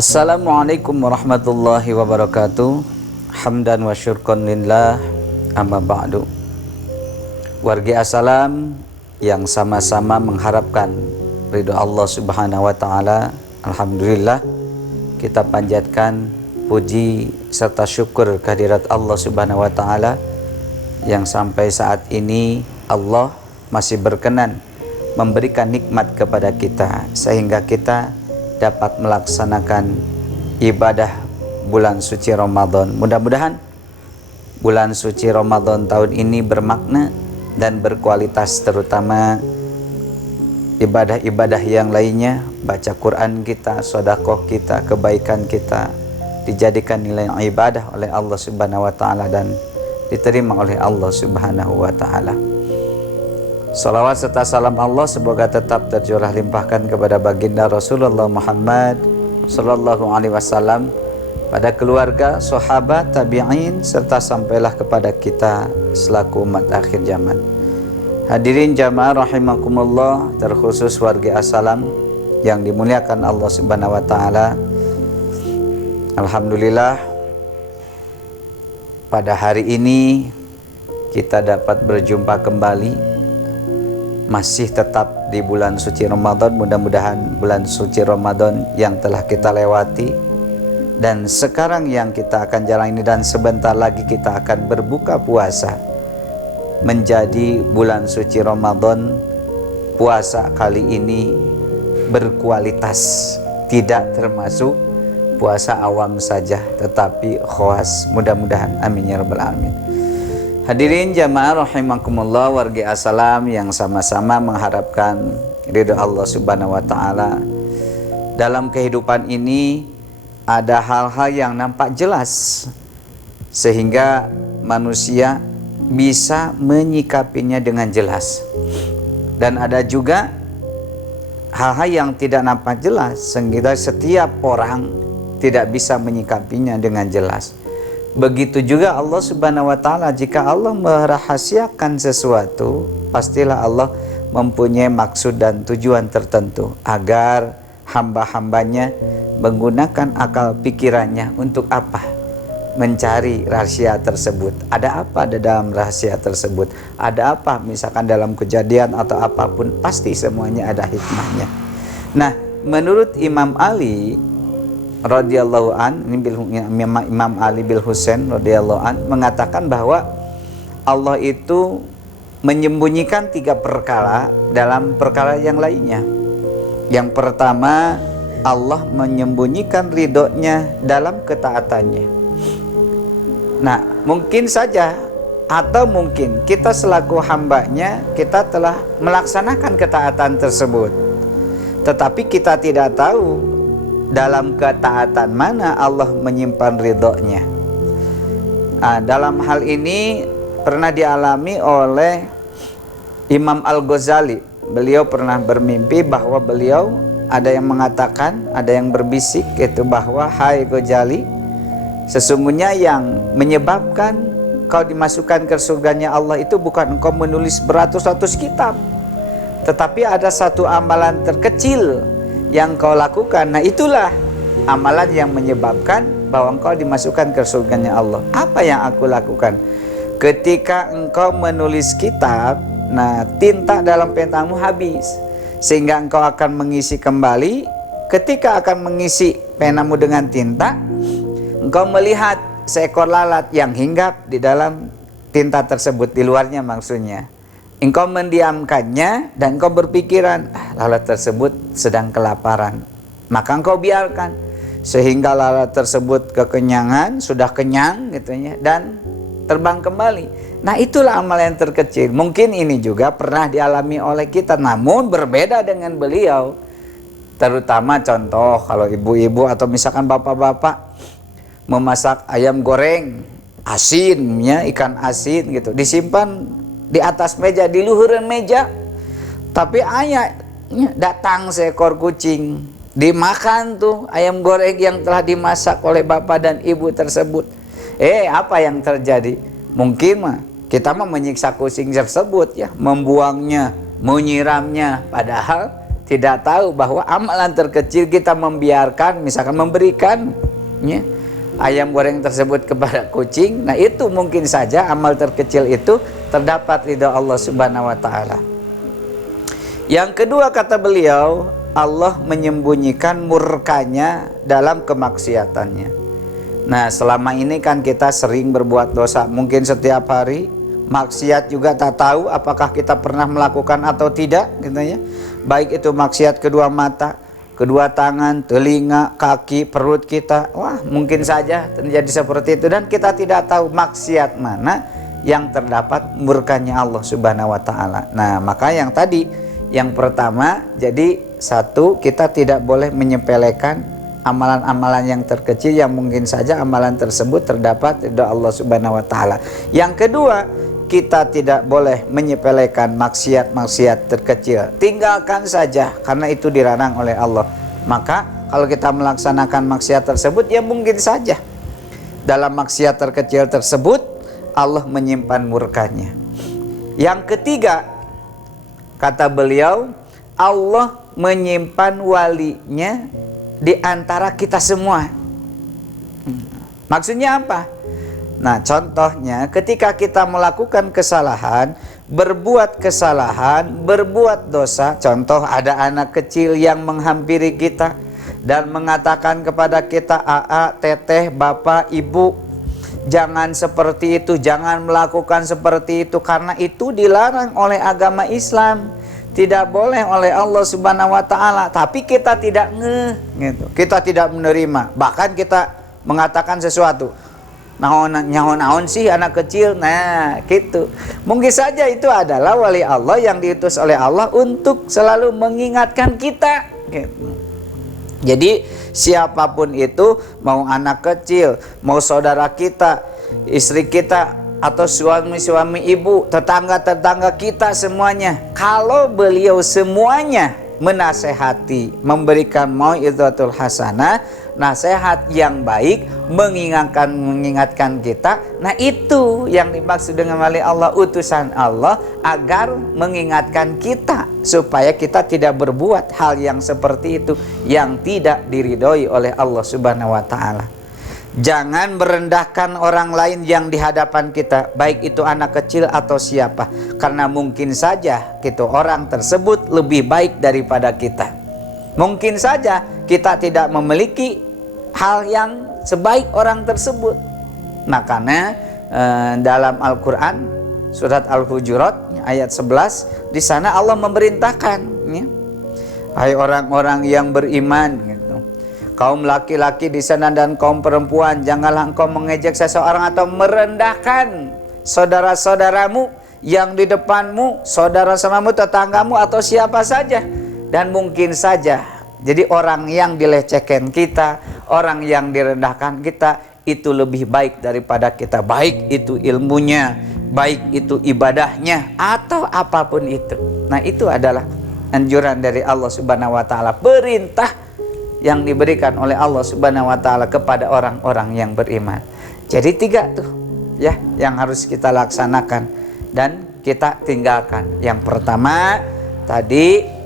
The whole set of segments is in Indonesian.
Assalamualaikum warahmatullahi wabarakatuh. Hamdan wa syurkan lillah, amma ba'du. Wargi assalam yang sama-sama mengharapkan ridho Allah subhanahu wa ta'ala. Alhamdulillah, kita panjatkan puji serta syukur kehadirat Allah subhanahu wa ta'ala yang sampai saat ini Allah masih berkenan memberikan nikmat kepada kita sehingga kita dapat melaksanakan ibadah bulan suci Ramadan. Mudah-mudahan bulan suci Ramadan tahun ini bermakna dan berkualitas, terutama ibadah-ibadah yang lainnya, baca Quran kita, sedekah kita, kebaikan kita dijadikan nilai ibadah oleh Allah subhanahu wa ta'ala dan diterima oleh Allah subhanahu wa ta'ala. Salawat serta salam Allah semoga tetap tercurah limpahkan kepada baginda Rasulullah Muhammad sallallahu alaihi wasallam, pada keluarga, sahabat, tabi'in, serta sampailah kepada kita selaku umat akhir zaman. Hadirin jamaah rahimakumullah, terkhusus warga assalam yang dimuliakan Allah subhanahu wa ta'ala. Alhamdulillah, pada hari ini kita dapat berjumpa kembali, masih tetap di bulan suci Ramadan. Mudah-mudahan bulan suci Ramadan yang telah kita lewati dan sekarang yang kita akan jalani dan sebentar lagi kita akan berbuka puasa menjadi bulan suci Ramadan. Puasa kali ini berkualitas, tidak termasuk puasa awam saja tetapi khawas. Mudah-mudahan amin ya rabbal alamin. Hadirin jamaah rahimakumullah, warga assalam yang sama-sama mengharapkan ridho Allah subhanahu wa ta'ala. Dalam kehidupan ini ada hal-hal yang nampak jelas sehingga manusia bisa menyikapinya dengan jelas, dan ada juga hal-hal yang tidak nampak jelas sehingga setiap orang tidak bisa menyikapinya dengan jelas. Begitu juga Allah subhanahu wa ta'ala, jika Allah merahasiakan sesuatu, pastilah Allah mempunyai maksud dan tujuan tertentu agar hamba-hambanya menggunakan akal pikirannya. Untuk apa? Mencari rahasia tersebut. Ada apa di dalam rahasia tersebut? Ada apa misalkan dalam kejadian atau apapun, pasti semuanya ada hikmahnya. Nah, menurut Imam Ali radhiyallahu an, Imam Ali bil Husain radhiyallahu an mengatakan bahwa Allah itu menyembunyikan 3 perkara dalam perkara yang lainnya. Yang pertama, Allah menyembunyikan ridhonya dalam ketaatannya. Nah, mungkin saja atau mungkin kita selaku hambanya kita telah melaksanakan ketaatan tersebut, tetapi kita tidak tahu dalam ketaatan mana Allah menyimpan ridhonya. Dalam hal ini pernah dialami oleh Imam Al-Ghazali. Beliau pernah bermimpi bahwa beliau ada yang mengatakan, ada yang berbisik itu bahwa, hai Ghazali, sesungguhnya yang menyebabkan kau dimasukkan ke surganya Allah itu bukan engkau menulis beratus-ratus kitab, tetapi ada satu amalan terkecil yang kau lakukan. Nah, itulah amalan yang menyebabkan bahwa engkau dimasukkan ke surganya Allah. Apa yang aku lakukan? Ketika engkau menulis kitab, nah tinta dalam pentamu habis, sehingga engkau akan mengisi kembali. Ketika akan mengisi penamu dengan tinta, engkau melihat seekor lalat yang hinggap di dalam tinta tersebut, di luarnya maksudnya. Engkau mendiamkannya dan engkau berpikiran, lalat tersebut sedang kelaparan. Maka engkau biarkan sehingga lalat tersebut kekenyangan, sudah kenyang gitu ya, dan terbang kembali. Nah, itulah amal yang terkecil. Mungkin ini juga pernah dialami oleh kita, namun berbeda dengan beliau. Terutama contoh kalau ibu-ibu atau misalkan bapak-bapak memasak ayam goreng asin ya, ikan asin gitu, disimpan di atas meja, di luhuran meja. Tapi ayahnya datang seekor kucing, dimakan tuh ayam goreng yang telah dimasak oleh bapak dan ibu tersebut. Apa yang terjadi? Mungkin kita menyiksa kucing tersebut ya, membuangnya, menyiramnya, padahal tidak tahu bahwa amalan terkecil kita membiarkan, misalkan memberikan ya, ayam goreng tersebut kepada kucing. Nah itu mungkin saja amal terkecil itu terdapat ridha Allah Subhanahu wa ta'ala. Yang kedua kata beliau, Allah menyembunyikan murkanya dalam kemaksiatannya. Nah selama ini kan kita sering berbuat dosa, mungkin setiap hari maksiat juga tak tahu apakah kita pernah melakukan atau tidak gitu ya. Baik itu maksiat kedua mata, kedua tangan, telinga, kaki, perut kita. Wah mungkin saja terjadi seperti itu, dan kita tidak tahu maksiat mana yang terdapat murkanya Allah Subhanahu wa ta'ala. Nah maka yang tadi, yang pertama, jadi satu, kita tidak boleh menyepelekan amalan-amalan yang terkecil yang mungkin saja amalan tersebut terdapat ridha Allah Subhanahu wa ta'ala. Yang kedua, kita tidak boleh menyepelekan maksiat-maksiat terkecil. Tinggalkan saja karena itu dilarang oleh Allah. Maka kalau kita melaksanakan maksiat tersebut, ya mungkin saja dalam maksiat terkecil tersebut Allah menyimpan murkanya. Yang ketiga, kata beliau, Allah menyimpan walinya di antara kita semua. Maksudnya apa? Nah contohnya ketika kita melakukan kesalahan, berbuat kesalahan, berbuat dosa. Contoh, ada anak kecil yang menghampiri kita dan mengatakan kepada kita, "Aa, teteh, bapak, ibu, jangan seperti itu, jangan melakukan seperti itu," karena itu dilarang oleh agama Islam, tidak boleh oleh Allah Subhanahu wa ta'ala. Tapi kita tidak gitu. Kita tidak menerima, bahkan kita mengatakan sesuatu, naon sih anak kecil. Nah gitu. Mungkin saja itu adalah wali Allah yang diutus oleh Allah untuk selalu mengingatkan kita gitu. Jadi siapapun itu, mau anak kecil, mau saudara kita, istri kita, atau suami-suami ibu, tetangga-tetangga kita semuanya, kalau beliau semuanya menasehati, memberikan mau'izatul hasanah, nasihat yang baik, mengingatkan kita, nah itu yang dimaksud dengan wali Allah, utusan Allah agar mengingatkan kita supaya kita tidak berbuat hal yang seperti itu yang tidak diridhoi oleh Allah Subhanahu wa ta'ala. Jangan merendahkan orang lain yang di hadapan kita, baik itu anak kecil atau siapa, karena mungkin saja gitu orang tersebut lebih baik daripada kita. Mungkin saja kita tidak memiliki hal yang sebaik orang tersebut. Nah karena dalam Al-Quran surat Al-Hujurat ayat 11, di sana Allah memerintahkan ya, hai orang-orang yang beriman gitu, kaum laki-laki di sana dan kaum perempuan, janganlah engkau mengejek seseorang atau merendahkan saudara-saudaramu yang di depanmu, saudara-saudaramu, tetanggamu, atau siapa saja. Dan mungkin saja jadi orang yang dilecehkan kita, orang yang direndahkan kita, itu lebih baik daripada kita, baik itu ilmunya, baik itu ibadahnya, atau apapun itu. Nah itu adalah anjuran dari Allah Subhanahu wa ta'ala, perintah yang diberikan oleh Allah Subhanahu wa ta'ala kepada orang-orang yang beriman. Jadi 3 tuh ya yang harus kita laksanakan dan kita tinggalkan. Yang pertama tadi,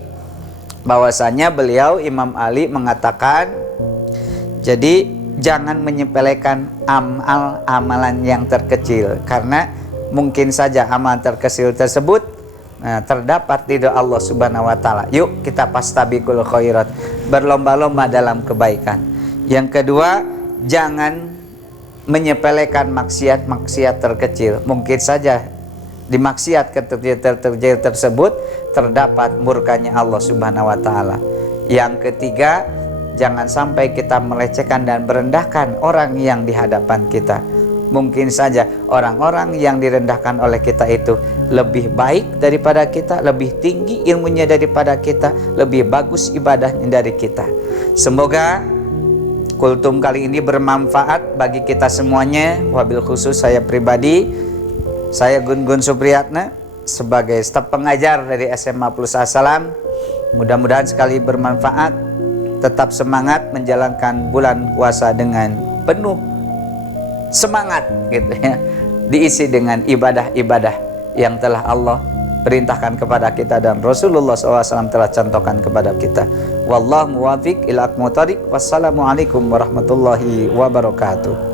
bahwasanya beliau Imam Ali mengatakan, jadi jangan menyepelekan amalan yang terkecil, karena mungkin saja amal terkecil tersebut terdapat ridha Allah Subhanahu wa ta'ala. Yuk kita fastabiqul khairat, berlomba-lomba dalam kebaikan. Yang kedua, jangan menyepelekan maksiat-maksiat terkecil. Mungkin saja di maksiat terkecil tersebut terdapat murkanya Allah Subhanahu wa ta'ala. Yang ketiga, jangan sampai kita melecehkan dan merendahkan orang yang di hadapan kita. Mungkin saja orang-orang yang direndahkan oleh kita itu lebih baik daripada kita, lebih tinggi ilmunya daripada kita, lebih bagus ibadahnya dari kita. Semoga kultum kali ini bermanfaat bagi kita semuanya. Wabil khusus saya pribadi, saya Gun-Gun Supriyatna sebagai staf pengajar dari SMA Plus As-Salam. Mudah-mudahan sekali bermanfaat. Tetap semangat menjalankan bulan puasa dengan penuh semangat gitu ya. Diisi dengan ibadah-ibadah yang telah Allah perintahkan kepada kita dan Rasulullah SAW telah contohkan kepada kita. Wallahu muwafiq ila aqwamit thoriq. Wassalamualaikum warahmatullahi wabarakatuh.